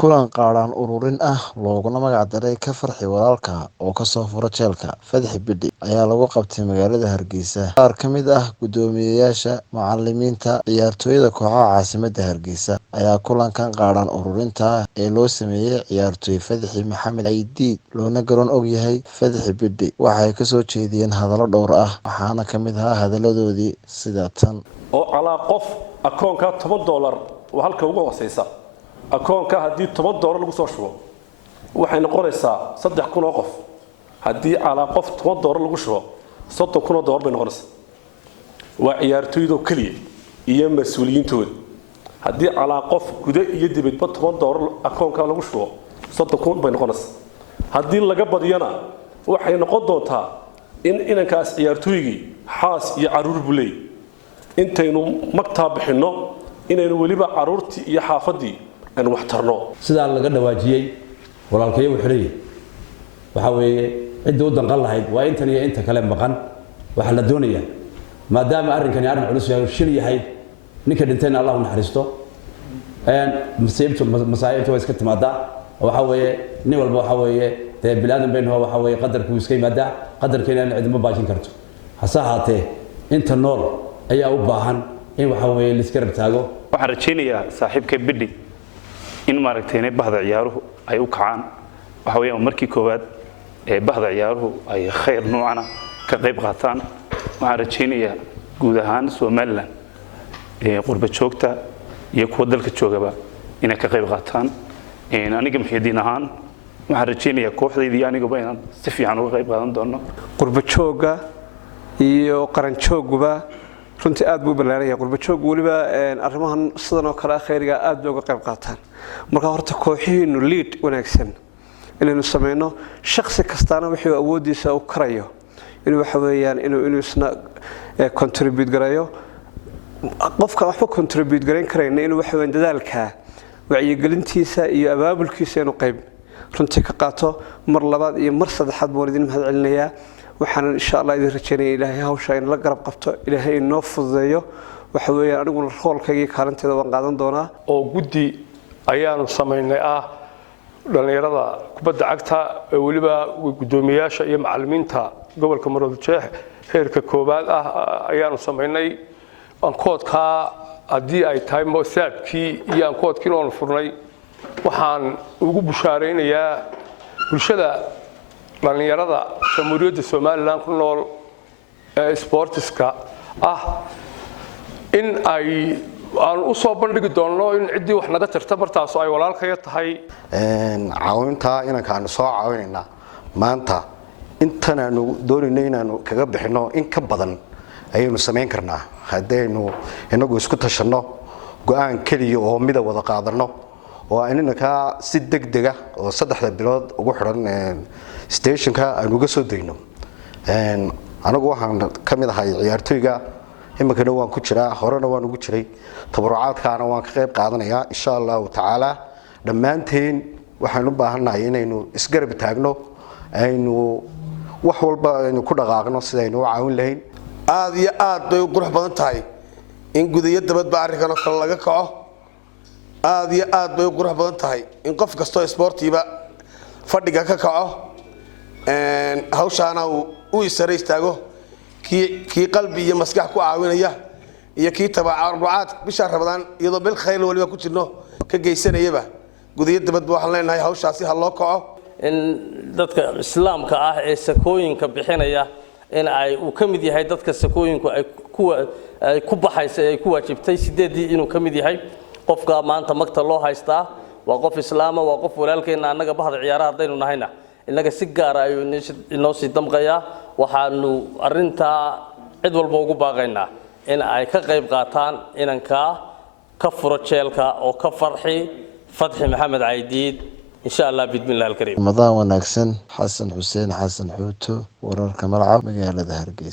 kulan qaaran ururin ah looguna magac daray ka farxi walaalka oo kasoo furo jeelka Fadxi Bidhi ayaa lagu qabtay magaalada Hargeysa. Qaar ka mid ah guddoomiyeyaasha, macallimiinta, ciyaartooyda kooxaha caasimadda Hargeysa ayaa kulankan qaaran ururinta ee loo sameeyay ciyaartooy Fadxi Maxamed Caydiid loona garan og yahay Fadxi Bidhi. Waxay kasoo jeediyeen hadallo dhowr ah, waxaana ka mid ahaa hadalladoodii sida tan: oo calaa qof akoonka $10 oo halka ugu hooseysa akoonka haddii $10 lagu soo shubo waxay noqonaysaa 3,000 oo qof. haddii calaa qof $10 lagu shubo 30,000 oo dollar bay noqonaysaa. waa ciyaartooyda kaliya iyo mas'uuliyiintooda. haddii calaa qof guda iyo dibadba $10 akoonka lagu shubo 30,000 bay noqonaysaa. haddii laga badiyana waxay noqon doontaa in inankaas ciyaartooygii xaas iyo caruur bulay intaynu magtaa bixinno inaynu weliba caruurtii iyo xaafadii aan wax tarno. sida laga dhawaajiyay walaalkayo xiriir waxa weeye cid u danqan lahayd waa intan iyo inta kale maqan waxa la doonayaa maadaama arrinkani arrin culus yahay shil yahay ninka dhintayna Allah u naxariisto masaa'ibtu way iska timaadaa waxa weeye nin walba waxa weeye de bilaadan bayna waxa weeye qadarku iska yimaada qadarkeena cid ma baajin karto hase ahaatee inta nool ayaa u baahan in waxa weeye la iska rabtaago. waxaan rajaynayaa saaxiibka Bidhi in maaragtay bahda ciyaaruhu ay u kacaan waxa weeyaan markii koowaad ee bahda ciyaaruhu ay khayr noocana ka qayb qaataan. waxaan rajaynayaa guud ahaan Soomaaliland ee qurba joogta iyo kuwa dalka joogaba inay ka qayb qaataan. aniga maxaydiin ahaan waxaan rajaynayaa kooxdaydii anigaba inaan si fiican uga qayb qaadan doono. qurba jooga iyo qaran jooguba runtii aad buu ballaaranyahay. qurba joog waliba arrimahan sidan oo kale khayriga aad bay uga qayb qaataan. marka horta kooxihiinu lead wanaagsan inaynu sameeyno shakhsi kastaana wixii awoodiisa u karayo inuu waxa weeyaan inuu isna contribute garayo. qofka waxba contribute garan karayna inuu waxa weeyaan dadaalka wacyigelintiisa iyo abaabulkiisa inuu qayb runtii ka qaato. mar labaad iyo mar saddexaad baan idin mahad celinayaa. waxaan insha Allah idin rajaynayaa Ilaahay hawsha in la garab qabto, Ilaahay inoo fududeeyo. waxa weeyaan aniguna roolkayga kaalinteeda waan qaadan doonaa. oo guddi ayaanu sameynay dhalinyarada kubadda cagta waliba guddoomiyaasha iyo macallimiinta gobolka Maroodijeex heerka koobaad ayaanu sameynay. ankoodka haddii ay tahay moosaadkii iyo ankoodkii oo furnay waxaan ugu bushaareynayaa bulshada dhalinyarada Jamhuuriyadda Soomaaliland ku nool sportiska in ay aan u soo bandhigi doono in cidii wax naga tirta martaas ay walaalkaya tahay. caawinta inaan soo caawinayna maanta intanaanu doonayna inaanu kaga bixino in ka badan ayaynu sameyn karnaa haddaynu inagu isku tashano go'aan kaliya oo mida wada qaadano oo inanka si degdeg ah oo 3 bilood ugu xiran stationka aanu uga soo dayno. anagu waxaan ka mid ahay ciyaartooyga imikana waan ku jiraa horena waan ugu jiray tabarucaadkaana waan ka qayb qaadanayaa insha Allah taala. dhammaanteen waxaan u baahanahay inaynu isgarab taagno aynu wax walba aynu ku dhaqaaqno sidaynu u caawin lahayn. aad iyo aad bay u qurux badan tahay in gudayo dabadba arrinkan kale laga kaco. aad iyo aad bay u qurux badan tahay in qof kasto sportiba fadhiga ka kaco hawshaana uu isara istaago kii qalbi iyo maskax ku caawinaya iyo kii tabarucaad bisha Ramadaan iyadoo bil khayr waliba ku jirno ka geysanayaba gudayo dabadba waxaan leenahay hawshaasi ha loo kaco. in dadka islaamka ee sakooyinka bixinaya in ay uu ka mid yahay dadka sakooyinku ay ku baxaysa ay ku waajibtay 8 inuu ka mid yahay. qofka maanta magta loo haystaa waa qof islaama, waa qof walaalkeena anaga bahda ciyaaraha hadaynu nahayna inaga si gaar ah ayuu inoo sii damqayaa. waxaanu arinta cid walba ugu baaqaynaa in ay ka qayb qaataan inanka ka furo jeelka oo ka farxi Fadxi Maxamed Caydiid insha Allah bismillah al-kareem. Ramadan wanaagsan. Xasan Xuseen Xasan Xuuto, wararka Malcab, magaalada Hargeysa.